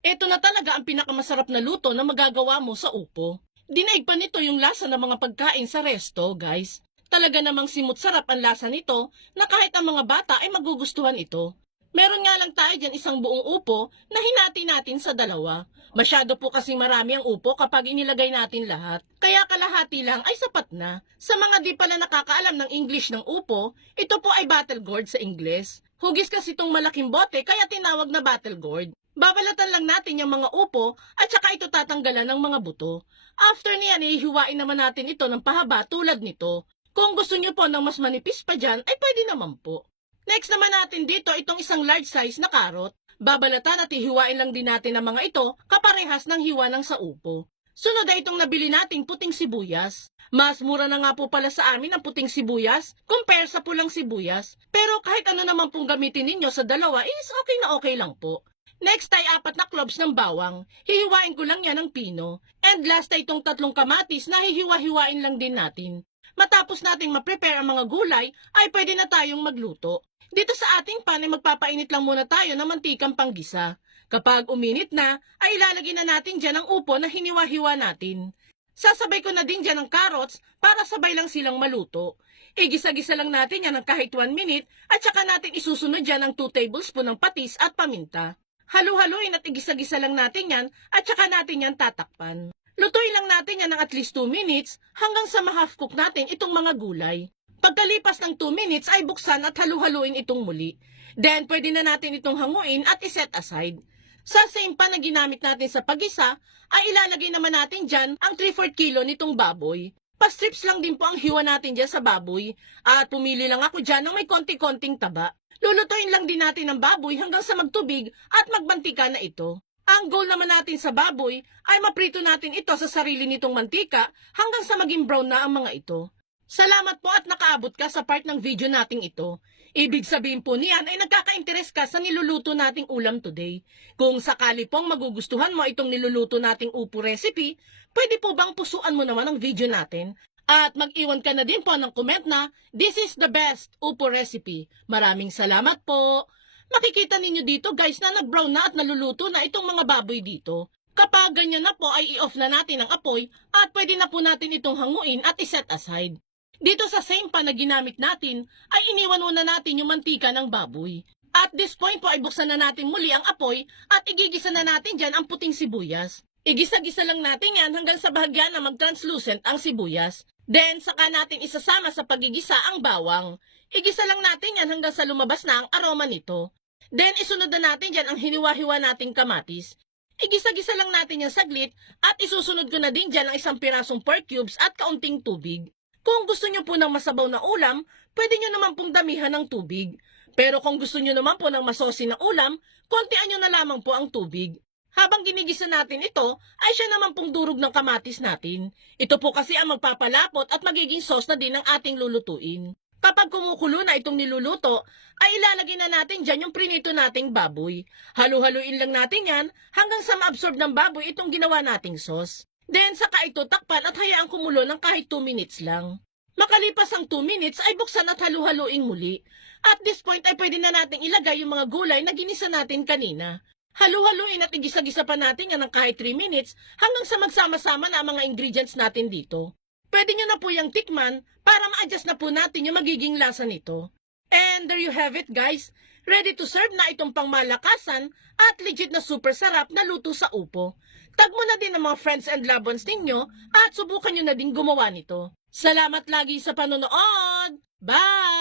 Ito na talaga ang pinakamasarap na luto na magagawa mo sa upo. Dinaig pa nito yung lasa ng mga pagkain sa resto, guys. Talaga namang simut-sarap ang lasa nito na kahit ang mga bata ay magugustuhan ito. Meron nga lang tayo dyan isang buong upo na hinati natin sa dalawa. Masyado po kasi marami ang upo kapag inilagay natin lahat. Kaya kalahati lang ay sapat na. Sa mga di pala nakakaalam ng English ng upo, ito po ay battle gourd sa Ingles. Hugis kasi itong malaking bote kaya tinawag na battle gourd. Babalatan lang natin yung mga upo at saka ito tatanggalan ng mga buto. After niyan, ihiwain naman natin ito ng pahaba tulad nito. Kung gusto nyo po ng mas manipis pa dyan, ay pwede naman po. Next naman natin dito itong isang large size na carrot. Babalatan at ihiwain lang din natin ang mga ito kaparehas ng hiwa ng sa upo. Sunod ay itong nabili nating puting sibuyas. Mas mura na nga po pala sa amin ang puting sibuyas compare sa pulang sibuyas. Pero kahit ano naman pong gamitin ninyo sa dalawa is okay lang po. Next ay 4 na cloves ng bawang. Hihiwain ko lang yan ng pino. And last ay itong 3 kamatis na hihiwa-hiwain lang din natin. Matapos nating ma-prepare ang mga gulay, ay pwede na tayong magluto. Dito sa ating pan ay magpapainit lang muna tayo ng mantikang panggisa. Kapag uminit na, ay ilalagay na natin dyan ang upo na hiniwa-hiwa natin. Sasabay ko na din dyan ang carrots para sabay lang silang maluto. Igisa-gisa lang natin yan ng kahit 1 minute at saka natin isusunod dyan ang 2 tablespoon ng patis at paminta. Halu-haluin at igisa-gisa lang natin yan at saka natin yan tatakpan. Lutuin lang natin yan ng at least 2 minutes hanggang sa ma-half cook natin itong mga gulay. Pagkalipas ng 2 minutes ay buksan at halu-haluin itong muli. Then pwede na natin itong hanguin at iset aside. Sa same pan na ginamit natin sa pagisa ay ilalagay naman natin dyan ang 3/4 kilo nitong baboy. Pa-strips lang din po ang hiwa natin dyan sa baboy at pumili lang ako dyan ng may konti-konting taba. Lulutuin lang din natin ang baboy hanggang sa magtubig at magmantika na ito. Ang goal naman natin sa baboy ay maprito natin ito sa sarili nitong mantika hanggang sa maging brown na ang mga ito. Salamat po at nakaabot ka sa part ng video nating ito. Ibig sabihin po niyan ay nagkaka-interes ka sa niluluto nating ulam today. Kung sakali pong magugustuhan mo itong niluluto nating upo recipe, pwede po bang pusuan mo naman ang video natin? At mag-iwan ka na din po ng comment na, "This is the best upo recipe." Maraming salamat po! Makikita ninyo dito guys na nag-brown na at naluluto na itong mga baboy dito. Kapag ganyan na po ay i-off na natin ang apoy at pwede na po natin itong hanguin at iset aside. Dito sa same pan na ginamit natin ay iniwan muna natin yung mantika ng baboy. At this point po ay buksan na natin muli ang apoy at igigisa na natin dyan ang puting sibuyas. Igisa-gisa lang natin yan hanggang sa bahagya na mag-translucent ang sibuyas. Then saka natin isasama sa pagigisa ang bawang. Igisa lang natin yan hanggang sa lumabas na ang aroma nito. Then isunod na natin dyan ang hiniwa-hiwa nating kamatis. Igisa-gisa lang natin yan saglit at isusunod ko na din dyan ang isang pirasong pork cubes at kaunting tubig. Kung gusto nyo po ng masabaw na ulam, pwede nyo naman pong damihan ng tubig. Pero kung gusto nyo naman po ng masosi na ulam, kontian nyo na lamang po ang tubig. Habang ginigisa natin ito, ay siya naman pong durog ng kamatis natin. Ito po kasi ang magpapalapot at magiging sauce na din ng ating lulutuin. Kapag kumukulo na itong niluluto, ay ilalagay na natin dyan yung prinito nating baboy. Halu-haluin lang natin yan hanggang sa ma-absorb ng baboy itong ginawa nating sauce. Then saka ito takpan at hayaan kumulo ng kahit 2 minutes lang. Makalipas ang 2 minutes ay buksan at halu-haluin muli. At this point ay pwede na nating ilagay yung mga gulay na ginisa natin kanina. Halu-haluin at igisa-gisa pa natin yan ng kahit 3 minutes hanggang sa magsama-sama na ang mga ingredients natin dito. Pwede nyo na po yung tikman para ma-adjust na po natin yung magiging lasa nito. And there you have it guys. Ready to serve na itong pangmalakasan at legit na super sarap na luto sa upo. Tag mo na din ang mga friends and loved ones ninyo at subukan nyo na din gumawa nito. Salamat lagi sa panonood! Bye!